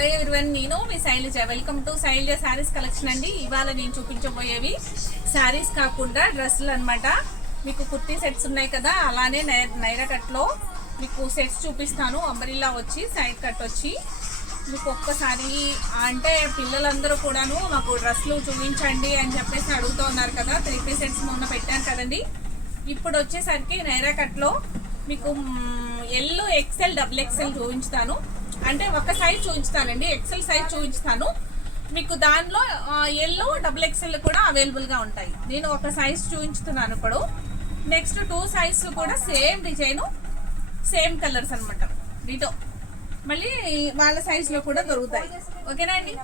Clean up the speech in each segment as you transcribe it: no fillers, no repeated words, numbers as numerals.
Hello everyone, నేను మీ Shailaja. Welcome to Shailaja saris collection అండి. ఇవాళ నేను చూపించబోయేవి శారీస్ కాకుండా డ్రెస్సులు అనమాట. మీకు కుర్తీ సెట్స్ ఉన్నాయి కదా, అలానే నైరా కట్లో మీకు సెట్స్ చూపిస్తాను. అంబ్రిల్లా వచ్చి సైడ్ కట్ వచ్చి మీకు ఒక్కసారి అంటే పిల్లలందరూ కూడాను మాకు డ్రెస్సులు చూపించండి అని చెప్పేసి అడుగుతూ ఉన్నారు కదా. 3 పీస్ సెట్స్ మొన్న పెట్టాను కదండి. ఇప్పుడు వచ్చేసరికి నైరా కట్లో మీకు ఎల్, ఎక్సెల్, డబుల్ ఎక్సెల్ చూపించుతాను. అంటే ఒక సైజ్ చూపించుతానండి, ఎక్సెల్ సైజ్ చూపించుతాను మీకు. దానిలో ఎల్లో, డబుల్ ఎక్సెల్ కూడా అవైలబుల్గా ఉంటాయి. నేను ఒక సైజ్ చూపించుతున్నాను ఇప్పుడు. నెక్స్ట్ 2 సైజ్ కూడా సేమ్ డిజైను, సేమ్ కలర్స్ అనమాట, డిటో. మళ్ళీ వాళ్ళ సైజులో కూడా దొరుకుతాయి. ఓకేనా అండి?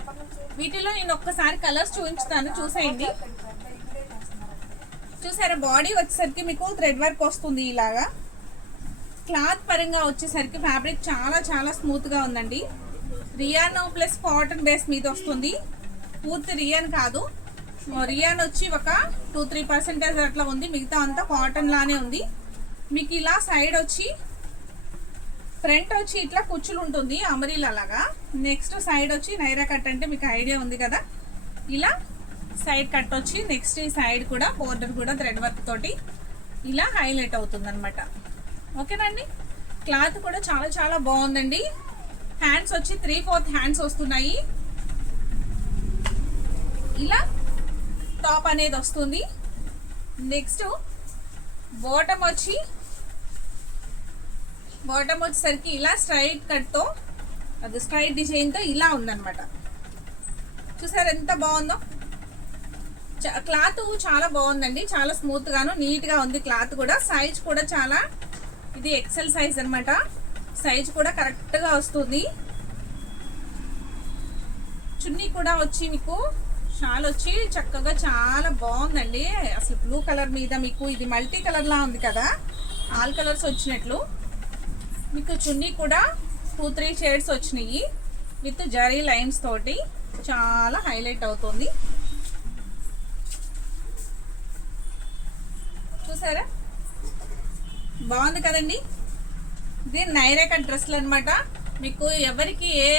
వీటిలో నేను ఒక్కసారి కలర్స్ చూపించుతాను, చూసేయండి. చూసారా, బాడీ వచ్చేసరికి మీకు థ్రెడ్ వర్క్ వస్తుంది ఇలాగా. క్లాత్ పరంగా వచ్చేసరికి ఫ్యాబ్రిక్ చాలా చాలా స్మూత్గా ఉందండి. రియాన్ ప్లస్ కాటన్ బేస్ మీద వస్తుంది. పూర్తి రియాన్ కాదు, రియాన్ వచ్చి ఒక 2-3% అట్లా ఉంది. మిగతా అంతా కాటన్ లానే ఉంది. మీకు ఇలా సైడ్ వచ్చి ఫ్రంట్ వచ్చి ఇట్లా కుచ్చులు ఉంటుంది అంబ్రెల్లా లాగా. నెక్స్ట్ సైడ్ వచ్చి నైరా కట్ అంటే మీకు ఐడియా ఉంది కదా, ఇలా సైడ్ కట్ వచ్చి నెక్స్ట్ ఈ సైడ్ కూడా బోర్డర్ కూడా థ్రెడ్ వర్క్ తోటి ఇలా హైలైట్ అవుతుంది అనమాట. ఓకేనండి? క్లాత్ కూడా చాలా చాలా బాగుందండి. హ్యాండ్స్ వచ్చి 3/4 హ్యాండ్స్ వస్తున్నాయి. ఇలా టాప్ అనేది వస్తుంది. నెక్స్ట్ బాటమ్ వచ్చేసరికి ఇలా స్ట్రైట్ కట్తో, అది స్ట్రైట్ డిజైన్తో ఇలా ఉందన్నమాట. చూసారు ఎంత బాగుందో? క్లాత్ చాలా బాగుందండి, చాలా స్మూత్ గాను నీట్ గా ఉంది. క్లాత్ కూడా సైజ్ కూడా చాలా, ఇది ఎక్సెల్ సైజ్ అనమాట. సైజ్ కూడా కరెక్ట్ గా వస్తుంది. చున్నీ కూడా వచ్చి మీకు షాల్ వచ్చి చక్కగా చాలా బాగుందండి. అసలు బ్లూ కలర్ మీద మీకు ఇది మల్టీ కలర్ లా ఉంది కదా, ఆల్ కలర్స్ వచ్చినట్లు. మీకు చున్నీ కూడా 2-3 షేడ్స్ వచ్చినాయి విత్ జరీ లైన్స్ తోటి చాలా హైలైట్ అవుతుంది. చూసారా, బాగుంది కదండి? ఇది నైరా కట్ డ్రెస్లు అనమాట. మీకు ఎవరికి ఏ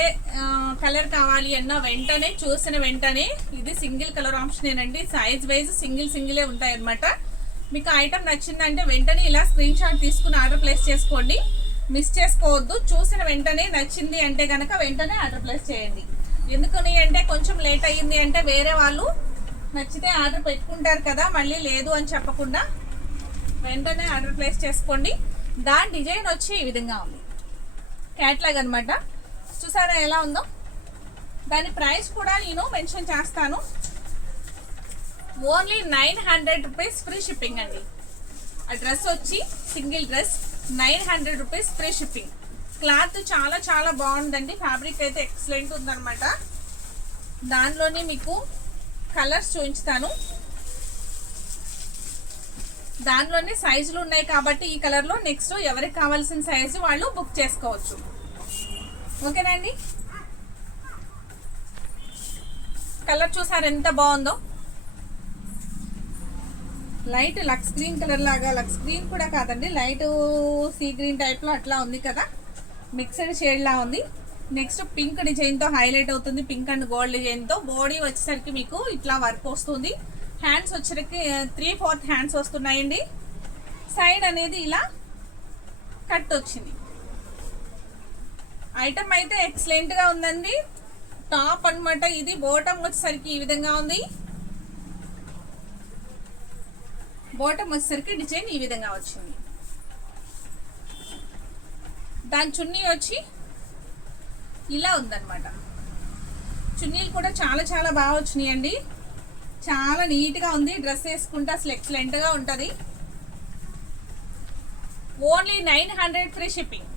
కలర్ కావాలి అన్నా వెంటనే చూసిన వెంటనే, ఇది సింగిల్ కలర్ ఆప్షనేనండి. సైజ్ వైజ్ సింగిలే ఉంటాయి అనమాట. మీకు ఐటమ్ నచ్చిందంటే వెంటనే ఇలా స్క్రీన్ షాట్ తీసుకుని ఆర్డర్ ప్లేస్ చేసుకోండి, మిస్ చేసుకోవద్దు. చూసిన వెంటనే నచ్చింది అంటే కనుక వెంటనే ఆర్డర్ ప్లేస్ చేయండి. ఎందుకని అంటే కొంచెం లేట్ అయ్యింది అంటే వేరే వాళ్ళు నచ్చితే ఆర్డర్ పెట్టుకుంటారు కదా, మళ్ళీ లేదు అని చెప్పకుండా వెంటనే ఆర్డర్ ప్లేస్ చేసుకోండి. దాని డిజైన్ వచ్చి ఈ విధంగా ఉంది, క్యాట్లాగ్ అనమాట. చూసారా ఎలా ఉందో? దాని ప్రైస్ కూడా నేను మెన్షన్ చేస్తాను. ఓన్లీ 900 రూపీస్ ఫ్రీ షిప్పింగ్ అండి. ఆ డ్రెస్ వచ్చి single dress 900 rupees free shipping. Cloth చాలా చాలా బాగుందండి. ఫ్యాబ్రిక్ అయితే ఎక్సలెంట్ ఉందన్నమాట. దానిలోనే మీకు కలర్స్ చూపించుతాను. దానిలోనే సైజులు ఉన్నాయి కాబట్టి ఈ కలర్లో నెక్స్ట్ ఎవరికి కావాల్సిన సైజు వాళ్ళు బుక్ చేసుకోవచ్చు. ఓకేనండి? కలర్ చూసారు ఎంత బాగుందో? లైట్ లక్స్ గ్రీన్ కలర్ లాగా, లక్స్ గ్రీన్ కూడా కాదండి, లైట్ సీ గ్రీన్ టైప్లో అట్లా ఉంది కదా, మిక్స్డ్ షేడ్ లా ఉంది. నెక్స్ట్ పింక్ డిజైన్తో హైలైట్ అవుతుంది, పింక్ అండ్ గోల్డ్ డిజైన్తో. బాడీ వచ్చేసరికి మీకు ఇట్లా వర్క్ వస్తుంది. హ్యాండ్స్ వచ్చరికి 3/4 హ్యాండ్స్ వస్తున్నాయండి. సైడ్ అనేది ఇలా కట్ వచ్చింది. ఐటమ్ అయితే ఎక్సలెంట్గా ఉందండి. టాప్ అనమాట ఇది. బాటమ్ వచ్చేసరికి ఈ విధంగా ఉంది. బాటమ్ వచ్చేసరికి డిజైన్ ఈ విధంగా వచ్చింది. దాని చున్నీ వచ్చి ఇలా ఉందన్నమాట. చున్నీలు కూడా చాలా చాలా బాగా వచ్చినాయండి. చాలా నీట్గా ఉంది. డ్రెస్ వేసుకుంటే అసలు ఎక్సలెంట్గా ఉంటుంది. Only 900 free shipping.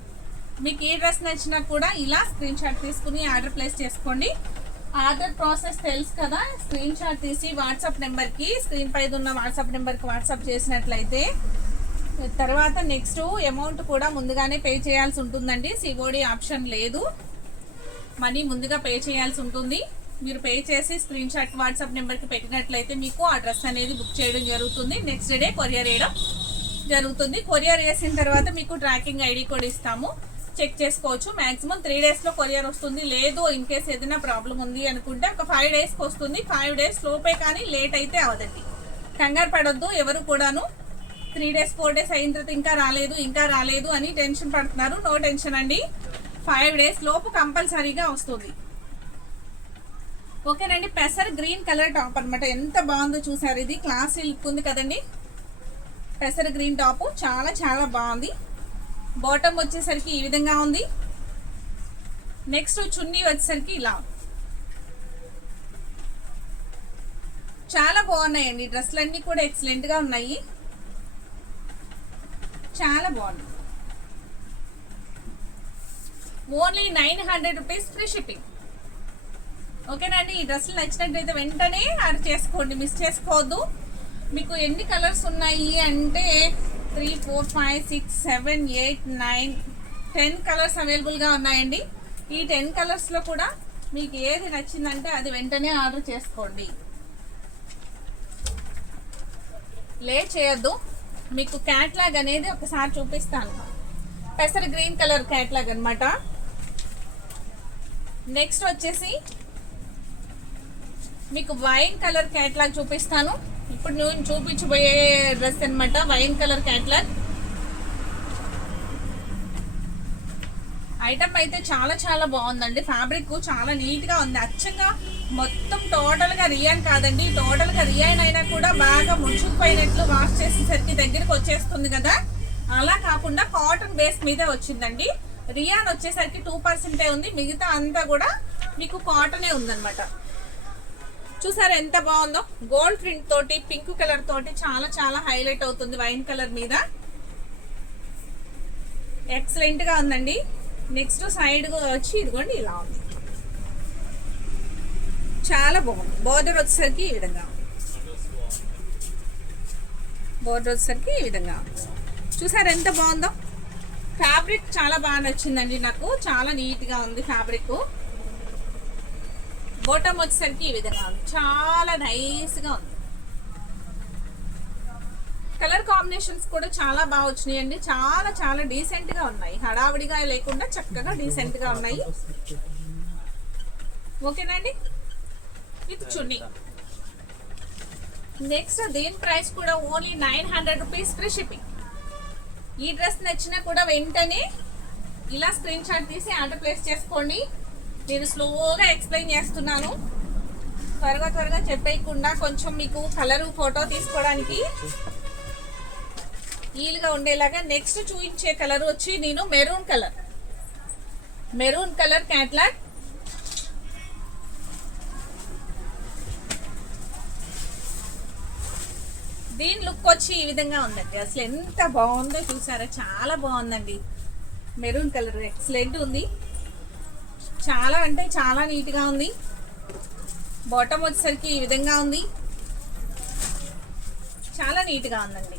మీకు ఏ డ్రెస్ నచ్చినా కూడా ఇలా స్క్రీన్ షాట్ తీసుకుని ఆర్డర్ ప్లేస్ చేసుకోండి. ఆర్డర్ ప్రాసెస్ తెలుసు కదా, స్క్రీన్ షాట్ తీసి వాట్సాప్ నెంబర్కి, స్క్రీన్ పైన ఉన్న వాట్సాప్ నెంబర్కి వాట్సాప్ చేసినట్లయితే తర్వాత నెక్స్ట్ అమౌంట్ కూడా ముందుగానే పే చేయాల్సి ఉంటుందండి. సిఓడి ఆప్షన్ లేదు, మనీ ముందుగా పే చేయాల్సి ఉంటుంది. మీరు పే చేసి స్క్రీన్ షాట్ వాట్సాప్ నెంబర్కి పెట్టినట్లయితే మీకు ఆ డ్రెస్ అనేది బుక్ చేయడం జరుగుతుంది. నెక్స్ట్ డే కొరియర్ వేయడం జరుగుతుంది. కొరియర్ వేసిన తర్వాత మీకు ట్రాకింగ్ ఐడి కూడా ఇస్తాము. చెక్ చేసుకోవచ్చు. మ్యాక్సిమం 3 డేస్లో కొరియర్ వస్తుంది. లేదు ఇన్ కేస్ ఏదైనా ప్రాబ్లం ఉంది అనుకుంటే ఒక 5 డేస్కి వస్తుంది. 5 డేస్ లోపే కానీ లేట్ అయితే అవదండి. కంగారు పడొద్దు ఎవరు కూడాను. 3 డేస్ 4 డేస్ అయిన తర్వాత ఇంకా రాలేదు అని టెన్షన్ పడుతున్నారు. నో టెన్షన్ అండి, 5 డేస్ లోపు కంపల్సరీగా వస్తుంది. ఓకేనండి. పెసర్ గ్రీన్ కలర్ టాప్ అనమాట. ఎంత బాగుందో చూసారు. ఇది క్లాస్ లుక్ ఉంది కదండి. పెసర్ గ్రీన్ టాప్ చాలా చాలా బాగుంది. బాటమ్ వచ్చేసరికి ఈ విధంగా ఉంది. నెక్స్ట్ చున్నీ వచ్చేసరికి ఇలా చాలా బాగున్నాయండి. డ్రెస్సులన్నీ కూడా ఎక్సలెంట్గా ఉన్నాయి. చాలా బాగుంది. Only 900 rupees free shipping. ఓకేనండి. ఈ డ్రెస్సులు నచ్చినట్టయితే వెంటనే ఆర్డర్ చేసుకోండి, మిస్ చేసుకోవద్దు. మీకు ఎన్ని కలర్స్ ఉన్నాయి అంటే 3 4 5 6 7 8 9 10 కలర్స్ అవైలబుల్గా ఉన్నాయండి. ఈ 10 కలర్స్లో కూడా మీకు ఏది నచ్చిందంటే అది వెంటనే ఆర్డర్ చేసుకోండి. లేట్ చేయొద్దు. మీకు క్యాట్లాగ్ అనేది ఒకసారి చూపిస్తాను. పెసర్ గ్రీన్ కలర్ క్యాట్లాగ్ అనమాట. నెక్స్ట్ వచ్చేసి మీకు వైన్ కలర్ క్యాట్లాగ్ చూపిస్తాను. ఇప్పుడు నేను చూపించబోయే డ్రెస్ అనమాట వైన్ కలర్ క్యాట్లాగ్. ఐటమ్ అయితే చాలా చాలా బాగుందండి. ఫ్యాబ్రిక్ చాలా నీట్గా ఉంది. అచ్చంగా మొత్తం టోటల్గా రియాన్ కాదండి. టోటల్గా రియాన్ అయినా కూడా బాగా ముడుచుకుపోయినట్లు వాష్ చేసేసరికి దగ్గరికి వచ్చేస్తుంది కదా, అలా కాకుండా కాటన్ బేస్ మీదే వచ్చిందండి. రియాన్ వచ్చేసరికి 2% ఉంది. మిగతా అంతా కూడా మీకు కాటనే ఉందన్నమాట. చూసారా ఎంత బాగుందో. గోల్డ్ ప్రింట్ తోటి పింక్ కలర్ తోటి చాలా చాలా హైలైట్ అవుతుంది వైన్ కలర్ మీద. ఎక్సలెంట్ గా ఉందండి. నెక్స్ట్ సైడ్ వచ్చి ఇదిగోండి ఇలా ఉంది. చాలా బాగుంది. బోర్డర్ వచ్చేసరికి ఈ విధంగా చూసారా ఎంత బాగుందో. ఫ్యాబ్రిక్ చాలా బాగా నచ్చిందండి నాకు. చాలా నీట్ గా ఉంది ఫ్యాబ్రిక్. బాటమ్ వచ్చేసరికి ఈ విధంగా ఉంది. చాలా నైస్ గా ఉంది. కలర్ కాంబినేషన్స్ కూడా చాలా బాగా వచ్చినాయండి. చాలా చాలా డీసెంట్ గా ఉన్నాయి. హడావిడిగా లేకుండా చక్కగా డీసెంట్ గా ఉన్నాయి. ఓకేనండి. With chunni. నెక్స్ట్ దీని ప్రైస్ కూడా ఓన్లీ 900 రూపీస్ ఫ్రీ షిప్పింగ్. ఈ డ్రెస్ నచ్చినా కూడా వెంటనే ఇలా స్క్రీన్ షాట్ తీసి ఆర్డర్ ప్లేస్ చేసుకోండి. నేను స్లోగా ఎక్స్ప్లెయిన్ చేస్తున్నాను, త్వరగా చెప్పేయకుండా కొంచెం మీకు కలరు ఫోటో తీసుకోవడానికి ఈలుగా ఉండేలాగా. నెక్స్ట్ చూపించే కలర్ వచ్చి నేను మెరూన్ కలర్ క్యాట్లాగ్. దీని లుక్ వచ్చి ఈ విధంగా ఉందండి. అసలు ఎంత బాగుందో చూసారా. చాలా బాగుందండి. మెరూన్ కలర్ ఎక్సలెంట్ ఉంది. చాలా అంటే చాలా నీట్గా ఉంది. బాటమ్ వచ్చేసరికి ఈ విధంగా ఉంది. చాలా నీట్గా ఉందండి.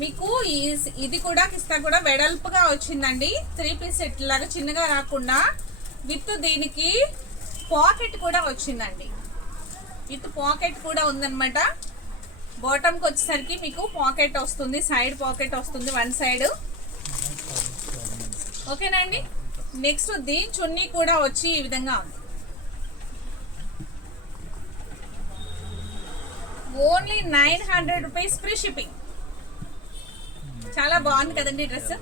మీకు ఇది కూడా కిస్తా కూడా వెడల్పుగా వచ్చిందండి. 3 పీస్ సెట్ లాగా చిన్నగా రాకుండా విత్ దీనికి పాకెట్ కూడా వచ్చిందండి. విత్ పాకెట్ కూడా ఉందన్నమాట. బాటమ్కి వచ్చేసరికి మీకు పాకెట్ వస్తుంది, సైడ్ పాకెట్ వస్తుంది వన్ సైడ్. ఓకేనండి. నెక్స్ట్ దీని చున్నీ కూడా వచ్చి ఈ విధంగా ఉంది. Only 900 rupees free shipping. చాలా బాగుంది కదండి డ్రెస్.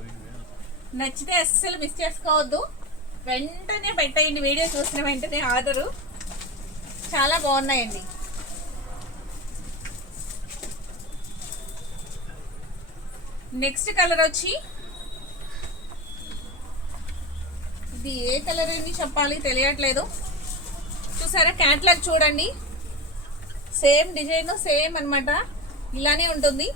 నచ్చితే అస్సలు మిస్ చేసుకోవద్దు. వెంటనే పెట్టేయండి. వీడియో చూసిన వెంటనే ఆర్డరు. చాలా బాగున్నాయండి. నెక్స్ట్ కలర్ వచ్చి ఇది ఏ కలర్ అని చెప్పాలి తెలియట్లేదు. చూసారా క్యాట్లాగ్ చూడండి. సేమ్ డిజైన్ సేమ్ అనమాట. ఇలానే ఉంటుంది.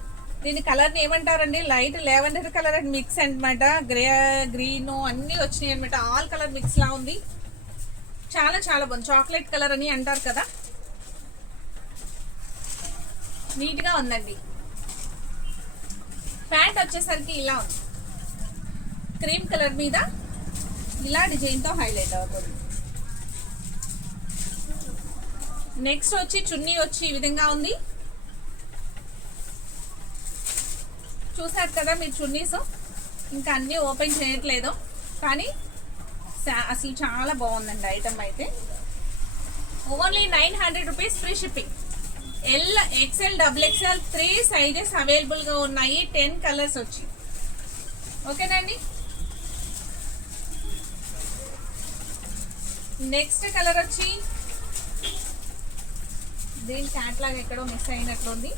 దీని కలర్ని ఏమంటారండి, light lavender colour and mix అనమాట. గ్రీన్ అన్నీ వచ్చినాయి అనమాట. ఆల్ కలర్ మిక్స్ లా ఉంది. చాలా చాలా బాగుంది. చాక్లెట్ కలర్ అని అంటారు కదా, నీట్గా ఉందండి. ప్యాంట్ వచ్చేసరికి ఇలా ఉంది. క్రీమ్ కలర్ మీద ఇలా డిజైన్తో హైలైట్ అవుతుంది. నెక్స్ట్ వచ్చి చున్నీ వచ్చి ఈ విధంగా ఉంది. చూసారు కదా మీరు చున్నీస్. ఇంకా అన్నీ ఓపెన్ చేయట్లేదు, కానీ అసలు చాలా బాగుందండి ఐటమ్ అయితే. Only 900 rupees, free shipping. L, XL, XXL 3 sizes అవైలబుల్గా ఉన్నాయి. 10 కలర్స్ వచ్చి. ఓకేనండి. నెక్స్ట్ కలర్ వచ్చి, దీని క్యాట్లాగ్ ఎక్కడో మిస్ అయినట్లుంది.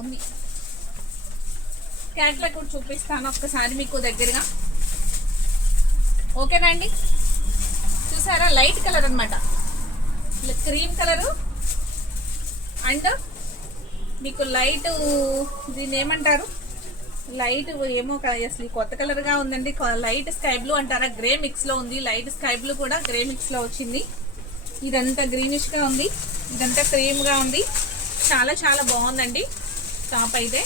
ఉంది, క్యాట్లాగ్ కూడా చూపిస్తాను ఒక్కసారి మీకు దగ్గరగా. ఓకేనండి. చూసారా, లైట్ కలర్ అనమాట, క్రీమ్ కలరు. అండ్ మీకు లైట్, దీన్ని ఏమంటారు, లైట్ ఏమో అసలు కొత్త కలర్గా ఉందండి. లైట్ స్కై బ్లూ అంటారా, గ్రే మిక్స్లో ఉంది. లైట్ స్కై బ్లూ కూడా గ్రే మిక్స్లో వచ్చింది. ఇదంతా గ్రీనిష్గా ఉంది, ఇదంతా క్రీమ్గా ఉంది. చాలా చాలా బాగుందండి టాప్ అయితే.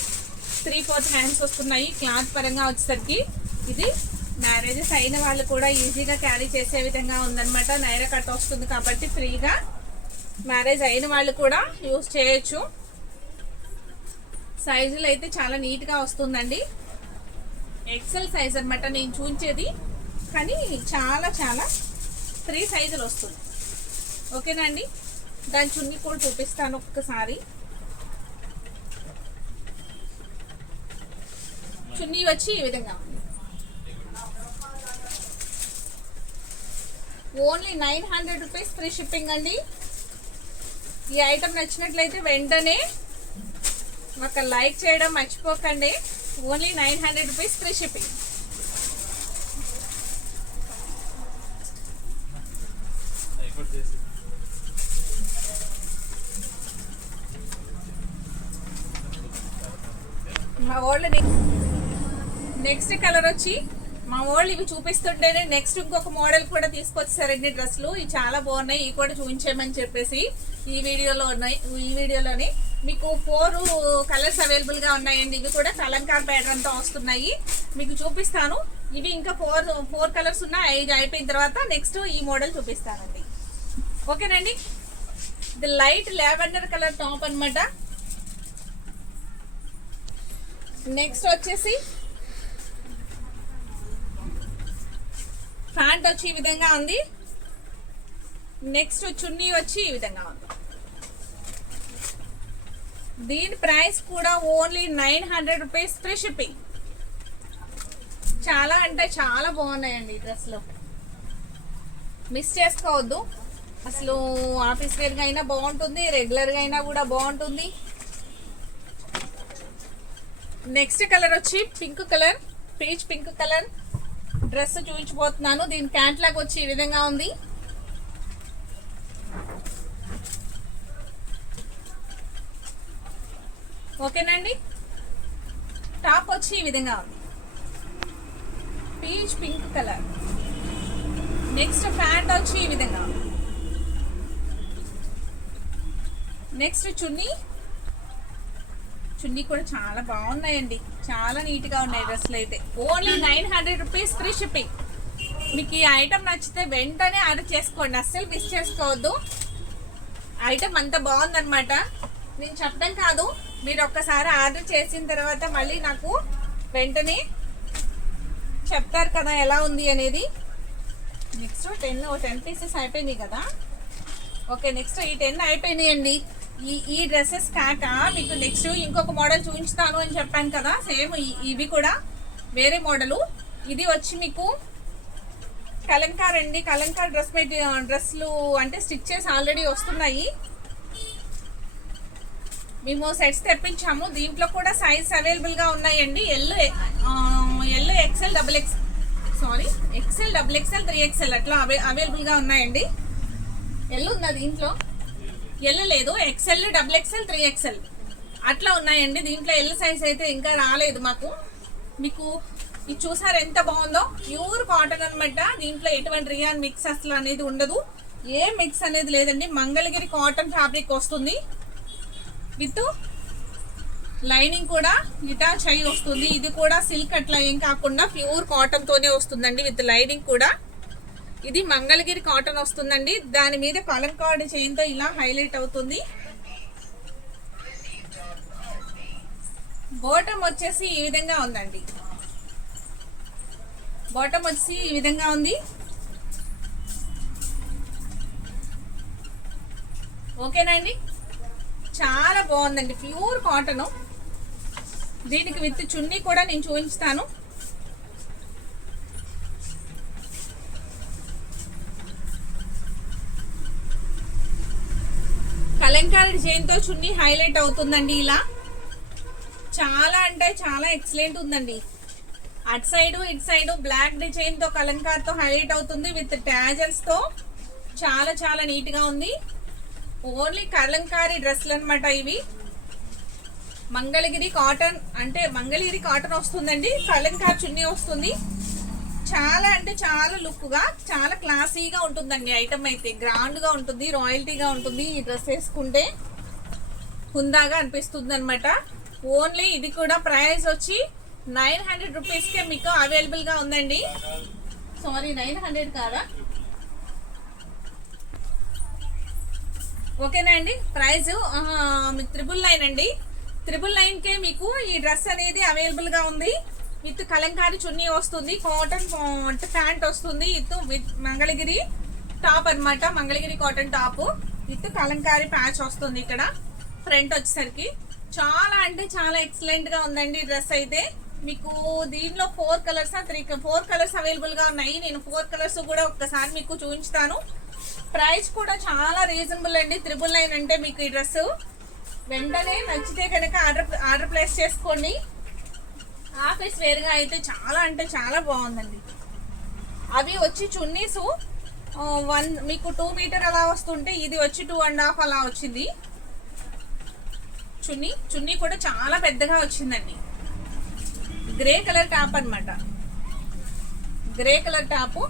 3/4 హ్యాండ్స్ వస్తున్నాయి. క్లాత్ పరంగా వచ్చేసరికి ఇది మ్యారేజెస్ అయిన వాళ్ళు కూడా ఈజీగా క్యారీ చేసే విధంగా ఉందన్నమాట. నైరా కట్ వస్తుంది కాబట్టి ఫ్రీగా మ్యారేజ్ అయిన వాళ్ళు కూడా యూజ్ చేయొచ్చు. సైజులు అయితే చాలా నీట్గా వస్తుందండి. ఎక్సెల్ సైజ్ అనమాట నేను చూపించేది, కానీ చాలా చాలా 3 సైజులు వస్తుంది. ఓకేనండి. దాని చున్నీ కూడా చూపిస్తాను ఒక్కసారి. చున్నీ వచ్చి ఈ విధంగా ఉంది. ఓన్లీ 900 రూపీస్, ఫ్రీ షిప్పింగ్ అండి. ఈ ఐటమ్ నచ్చినట్లయితే వెంటనే ఒక లైక్ చేయడం మర్చిపోకండి. Only 900 rupees, free shipping. మా వాళ్ళు నెక్స్ట్ కలర్ వచ్చి, మా వాళ్ళు ఇవి చూపిస్తుంటేనే నెక్స్ట్ ఇంకొక మోడల్ కూడా తీసుకొచ్చారండి డ్రెస్సులు. ఇవి చాలా బాగున్నాయి, ఇవి కూడా చూపించేయమని చెప్పేసి ఈ వీడియోలోనే మీకు 4 కలర్స్ అవైలబుల్గా ఉన్నాయండి. ఇవి కూడా కలంకార్ ప్యాటర్న్తో వస్తున్నాయి, మీకు చూపిస్తాను. ఇవి ఇంకా 4 కలర్స్ ఉన్నాయి. 5 అయిపోయిన తర్వాత నెక్స్ట్ ఈ మోడల్ చూపిస్తానండి. ఓకేనండి. ఇది లైట్ లావెండర్ కలర్ టాప్ అనమాట. నెక్స్ట్ వచ్చేసి ప్యాంట్ వచ్చి ఈ విధంగా ఉంది. నెక్స్ట్ చున్నీ వచ్చి ఈ విధంగా ఉంది. దీని ప్రైస్ కూడా ఓన్లీ 900 రూపీస్, ఫ్రీ షిప్పింగ్. చాలా అంటే చాలా బాగున్నాయండి ఈ డ్రెస్లో, మిస్ చేసుకోవద్దు. అసలు ఆఫీస్ వేర్గా అయినా బాగుంటుంది, రెగ్యులర్గా అయినా కూడా బాగుంటుంది. నెక్స్ట్ కలర్ వచ్చి pink colour, peach pink colour dress చూపించబోతున్నాను. దీని క్యాట్లాగ్ వచ్చి ఈ విధంగా ఉంది. ఓకేనండి. టాప్ వచ్చి ఈ విధంగా ఉంది, peach pink colour. Next pant వచ్చి ఈ విధంగా ఉంది. నెక్స్ట్ చున్నీ కూడా చాలా బాగున్నాయండి, చాలా నీట్గా ఉన్నాయి డ్రెస్సులు అయితే. Only 900 rupees, free shipping. మీకు ఈ ఐటమ్ నచ్చితే వెంటనే ఆర్డర్ చేసుకోండి, అస్సలు మిస్ చేసుకోవద్దు. ఐటమ్ అంత బాగుందన్నమాట. నేను చెప్పడం కాదు, మీరు ఒక్కసారి ఆర్డర్ చేసిన తర్వాత మళ్ళీ నాకు వెంటనే చెప్తారు కదా ఎలా ఉంది అనేది. నెక్స్ట్ 10 పీసెస్ అయిపోయినాయి కదా. ఓకే, నెక్స్ట్ ఈ 10 అయిపోయినాయండి. ఈ డ్రెస్సెస్ కాక మీకు నెక్స్ట్ ఇంకొక మోడల్ చూపించుతాను అని చెప్పాను కదా, సేమ్ ఇవి కూడా వేరే మోడలు. ఇది వచ్చి మీకు కలంకార్ అండి. కలంకార్ డ్రెస్లు అంటే స్టిచ్చెస్ ఆల్రెడీ వస్తున్నాయి. మేము సెట్స్ తెప్పించాము. దీంట్లో కూడా సైజ్ అవైలబుల్గా ఉన్నాయండి. ఎల్, XXL, XXL, 3XL అట్లా అవైలబుల్గా ఉన్నాయండి. ఎల్ ఉందా దీంట్లో? ఎల్ లేదు, XL, XXL, 3XL అట్లా ఉన్నాయండి. దీంట్లో ఎల్ సైజ్ అయితే ఇంకా రాలేదు మాకు. మీకు ఇది చూసారు ఎంత బాగుందో, ప్యూర్ కాటన్ అనమాట. దీంట్లో ఎటువంటి రియాన్ మిక్స్ అసలు అనేది ఉండదు, ఏ మిక్స్ అనేది లేదండి. మంగళగిరి కాటన్ ఫ్యాబ్రిక్ వస్తుంది, విత్ లైనింగ్ కూడా అటాచ్ అయ్యి వస్తుంది. ఇది కూడా సిల్క్ అట్లా ఏం కాకుండా ప్యూర్ కాటన్ తోనే వస్తుందండి, విత్ లైనింగ్ కూడా. ఇది మంగళగిరి కాటన్ వస్తుందండి. దాని మీద కలంకారీ చైన్తో ఇలా హైలైట్ అవుతుంది. బాటమ్ వచ్చేసి ఈ విధంగా ఉందండి. బాటమ్ వచ్చి ఈ విధంగా ఉంది. ఓకేనండి, చాలా బాగుందండి, ప్యూర్ కాటన్. దీనికి విత్ చున్నీ కూడా నేను చూపించుతాను. కలంకారీ డిజైన్తో చున్నీ హైలైట్ అవుతుందండి. ఇలా చాలా అంటే చాలా ఎక్సలెంట్ ఉందండి. అటు సైడు ఇటు సైడు బ్లాక్ డిజైన్తో కలంకారీతో హైలైట్ అవుతుంది విత్ ట్యాజల్స్తో. చాలా చాలా నీట్గా ఉంది. ఓన్లీ కలంకారీ డ్రెస్సులు అనమాట ఇవి. మంగళగిరి కాటన్ అంటే మంగళగిరి కాటన్ వస్తుందండి, కలంకారీ చున్నీ వస్తుంది. చాలా అంటే చాలా లుక్గా చాలా క్లాసీగా ఉంటుందండి. ఐటమ్ అయితే గ్రాండ్గా ఉంటుంది, రాయల్టీగా ఉంటుంది. ఈ డ్రెస్ వేసుకుంటే హుందాగా అనిపిస్తుంది అనమాట. ఓన్లీ ఇది కూడా ప్రైస్ వచ్చి 900 రూపీస్కే మీకు అవైలబుల్గా ఉందండి. సారీ 900 కాదా, ఓకేనా అండి. ప్రైజ్ మీకు 999 అండి. 999కే మీకు ఈ డ్రెస్ అనేది అవైలబుల్గా ఉంది. విత్ కలంకారీ చున్నీ వస్తుంది, కాటన్ ప్యాంట్ వస్తుంది, విత్ మంగళగిరి టాప్ అనమాట. Mangalagiri cotton top with Kalamkari patch వస్తుంది ఇక్కడ ఫ్రంట్ వచ్చేసరికి. చాలా అంటే చాలా ఎక్సలెంట్గా ఉందండి డ్రెస్ అయితే. మీకు దీనిలో 4 కలర్స్ అవైలబుల్గా ఉన్నాయి. నేను 4 కలర్స్ కూడా ఒక్కసారి మీకు చూపించుతాను. ప్రైస్ కూడా చాలా రీజనబుల్ అండి. 999 అంటే మీకు ఈ డ్రెస్ వెంటనే నచ్చితే కనుక ఆర్డర్ ప్లేస్ చేసుకోండి. ఆఫీస్ వేర్గా అయితే చాలా అంటే చాలా బాగుందండి. అవి వచ్చి చున్నీస్ మీకు 2 మీటర్ అలా వస్తుంటే ఇది వచ్చి 2.5 అలా వచ్చింది. చున్నీ కూడా చాలా పెద్దగా వచ్చిందండి. గ్రే కలర్ టాప్ అనమాట. Grey colour top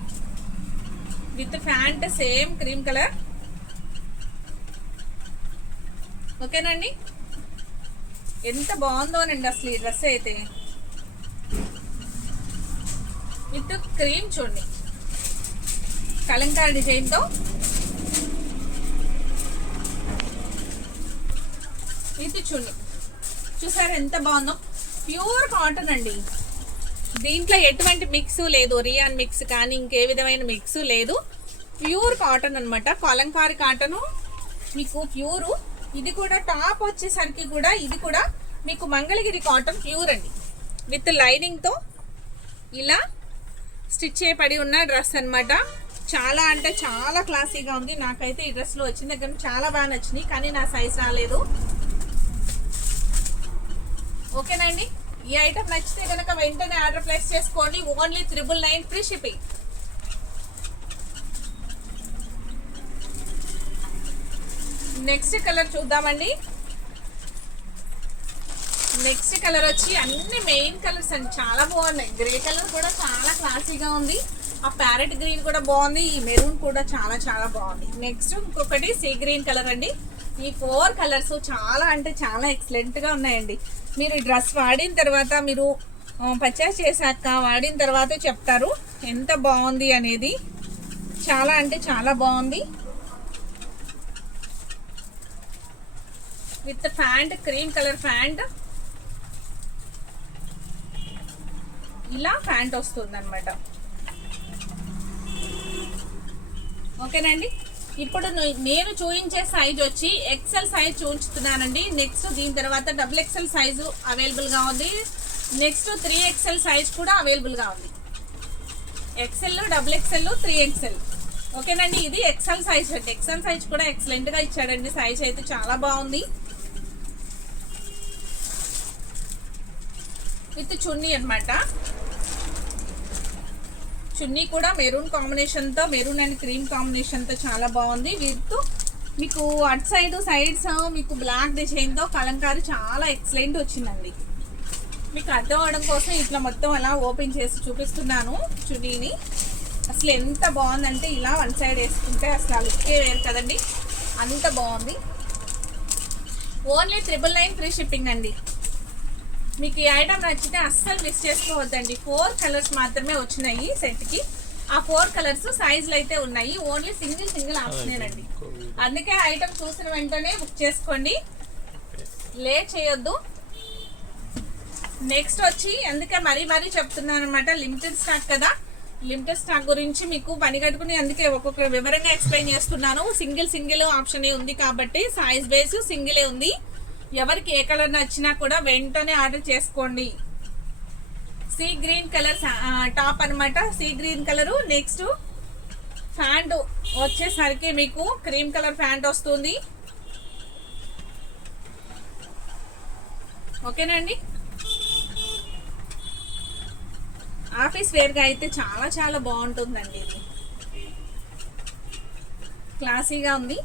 with pant same cream colour. ఓకేనండి, ఎంత బాగుందోనండి అసలు ఈ డ్రెస్ అయితే. విత్ క్రీమ్ చూడండి, కలంకారీ డిజైన్తో. ఇది చున్నీ చూసారా ఎంత బాగుందో. ప్యూర్ కాటన్ అండి. దీంట్లో ఎటువంటి మిక్స్ లేదు, రియాన్ మిక్స్ కానీ ఇంకే విధమైన మిక్స్ లేదు. ప్యూర్ కాటన్ అనమాట. కలంకారీ కాటను మీకు ప్యూరు. ఇది కూడా టాప్ వచ్చేసరికి కూడా ఇది కూడా మీకు మంగళగిరి కాటన్ ప్యూర్ అండి. విత్ లైనింగ్తో ఇలా స్టిచ్ చేయబడి ఉన్న డ్రెస్ అనమాట. చాలా అంటే చాలా క్లాసీగా ఉంది. నాకైతే ఈ డ్రెస్లో వచ్చిన దగ్గర చాలా బాగా నచ్చినాయి, కానీ నా సైజ్ రాలేదు. ఓకేనండి, ఈ ఐటమ్ నచ్చితే కనుక వెంటనే ఆర్డర్ ప్లేస్ చేసుకోండి. Only 999 free shipping. Next colour చూద్దామండి. నెక్స్ట్ కలర్ వచ్చి అన్ని మెయిన్ కలర్స్ అండి, చాలా బాగున్నాయి. గ్రే కలర్ కూడా చాలా క్లాసీగా ఉంది. ఆ ప్యారెట్ గ్రీన్ కూడా బాగుంది. ఈ మెరూన్ కూడా చాలా చాలా బాగుంది. నెక్స్ట్ ఇంకొకటి సీ గ్రీన్ కలర్ అండి. ఈ 4 కలర్స్ చాలా అంటే చాలా ఎక్సలెంట్గా ఉన్నాయండి. మీరు డ్రెస్ వాడిన తర్వాత, మీరు పర్చేస్ చేశాక వాడిన తర్వాత చెప్తారు ఎంత బాగుంది అనేది. చాలా అంటే చాలా బాగుంది. With pant cream colour pant, ఇలా ప్యాంట్ వస్తుంది అనమాట. ఓకేనండి, ఇప్పుడు నేను చూపించే సైజ్ వచ్చి ఎక్సెల్ సైజ్ చూపించుతున్నానండి. నెక్స్ట్ దీని తర్వాత XXL సైజు అవైలబుల్గా ఉంది. నెక్స్ట్ 3XL సైజ్ కూడా అవైలబుల్గా ఉంది. XL, XXL, 3XL. ఓకేనండి, ఇది ఎక్సెల్ సైజ్ అండి. ఎక్సెల్ సైజ్ కూడా ఎక్సలెంట్గా ఇచ్చాడండి. సైజ్ అయితే చాలా బాగుంది. విత్ చున్నీ అనమాట. చున్నీ కూడా మెరూన్ కాంబినేషన్తో, మెరూన్ అండ్ క్రీమ్ కాంబినేషన్తో చాలా బాగుంది. విత్ మీకు అటు సైడ్స్ మీకు బ్లాక్ డిజైన్తో కలంకారీ చాలా ఎక్సలెంట్ వచ్చిందండి. మీకు అర్థం అవడం కోసం ఇట్లా మొత్తం అలా ఓపెన్ చేసి చూపిస్తున్నాను చున్నీని. అసలు ఎంత బాగుందంటే ఇలా వన్ సైడ్ వేసుకుంటే అసలు ఆ లుక్కే వేరు కదండి, అంత బాగుంది. ఓన్లీ 999 ఫ్రీ షిప్పింగ్ అండి. మీకు ఈ ఐటమ్ నచ్చితే అస్సలు మిస్ చేసుకోవద్దండి. 4 కలర్స్ మాత్రమే వచ్చినాయి సెట్కి. ఆ 4 కలర్స్ సైజులు అయితే ఉన్నాయి. ఓన్లీ సింగిల్ ఆప్షనేనండి. అందుకే ఐటమ్ చూసిన వెంటనే బుక్ చేసుకోండి, లేట్ చేయొద్దు. నెక్స్ట్ వచ్చి అందుకే మరీ చెప్తున్నాను అనమాట, లిమిటెడ్ స్టాక్ కదా, లిమిటెడ్ స్టాక్ గురించి మీకు పని కట్టుకుని అందుకే ఒక్కొక్క వివరంగా ఎక్స్ప్లెయిన్ చేస్తున్నాను. సింగిల్ ఆప్షన్ ఉంది కాబట్టి సైజ్ బేస్ సింగిలే ఉంది. ఎవరికి ఏ కలర్ నచ్చినా కూడా వెంటనే ఆర్డర్ చేసుకోండి. సీ గ్రీన్ కలర్ టాప్ అనమాట, sea green colour. Next pant వచ్చేసరికి మీకు క్రీమ్ కలర్ ప్యాంట్ వస్తుంది. ఓకేనండి. ఆఫీస్ వేర్గా అయితే చాలా బాగుంటుందండి. ఇది క్లాసీగా ఉంది.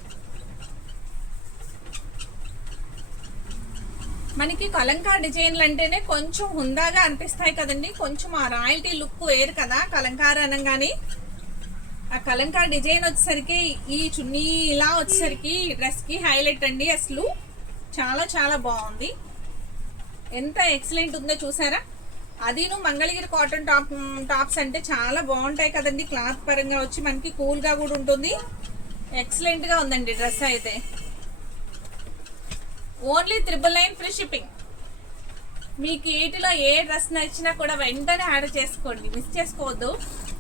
మనకి కలంకారీ డిజైన్లు అంటేనే కొంచెం హుందాగా అనిపిస్తాయి కదండి, కొంచెం ఆ రాయల్టీ లుక్ వేరు కదా కలంకారీ అనగానే. ఆ కలంకారీ డిజైన్ వచ్చేసరికి ఈ చున్నీ ఇలా వచ్చేసరికి డ్రెస్కి హైలైట్ అండి. అసలు చాలా బాగుంది. ఎంత ఎక్సలెంట్ ఉందో చూసారా. అదిను మంగళగిరి కాటన్ టాప్స్ అంటే చాలా బాగుంటాయి కదండి. క్లాత్ పరంగా వచ్చి మనకి కూల్గా కూడా ఉంటుంది. ఎక్సలెంట్గా ఉందండి డ్రెస్ అయితే. Only 999 free shipping. మీకు వీటిలో ఏ డ్రెస్ నచ్చినా కూడా వెంటనే ఆర్డర్ చేసుకోండి, మిస్ చేసుకోవద్దు.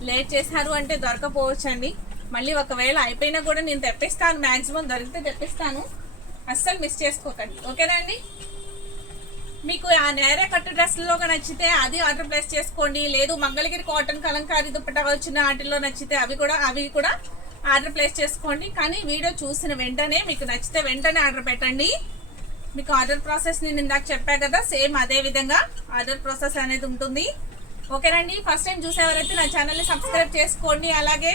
లేట్ చేశారు అంటే దొరకపోవచ్చండి. మళ్ళీ ఒకవేళ అయిపోయినా కూడా నేను తెప్పిస్తాను, మ్యాక్సిమం దొరికితే తెప్పిస్తాను. అస్సలు మిస్ చేసుకోకండి. ఓకేనా అండి. మీకు ఆ నేరే కట్టు డ్రెస్లో నచ్చితే అది ఆర్డర్ ప్లేస్ చేసుకోండి. లేదు మంగళగిరి కాటన్ కలంకారీ దుప్పటా వచ్చిన వాటిల్లో నచ్చితే అవి కూడా ఆర్డర్ ప్లేస్ చేసుకోండి. కానీ వీడియో చూసిన వెంటనే మీకు నచ్చితే వెంటనే ఆర్డర్ పెట్టండి. మీకు ఆర్డర్ ప్రాసెస్ నేను ఇందాక చెప్పా కదా, సేమ్ అదే విధంగా ఆర్డర్ ప్రాసెస్ అనేది ఉంటుంది. ఓకేనండి. ఫస్ట్ టైం చూసేవారైతే నా ఛానల్ని సబ్స్క్రైబ్ చేసుకోండి. అలాగే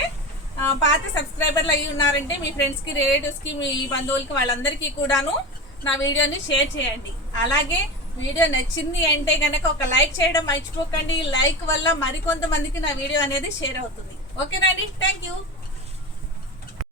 పాత సబ్స్క్రైబర్లు అయ్యి ఉన్నారంటే మీ ఫ్రెండ్స్కి, రిలేటివ్స్కి, మీ బంధువులకి వాళ్ళందరికీ కూడాను నా వీడియోని షేర్ చేయండి. అలాగే వీడియో నచ్చింది అంటే కనుక ఒక లైక్ చేయడం మర్చిపోకండి. లైక్ వల్ల మరికొంతమందికి నా వీడియో అనేది షేర్ అవుతుంది. ఓకేనండి. Thank you.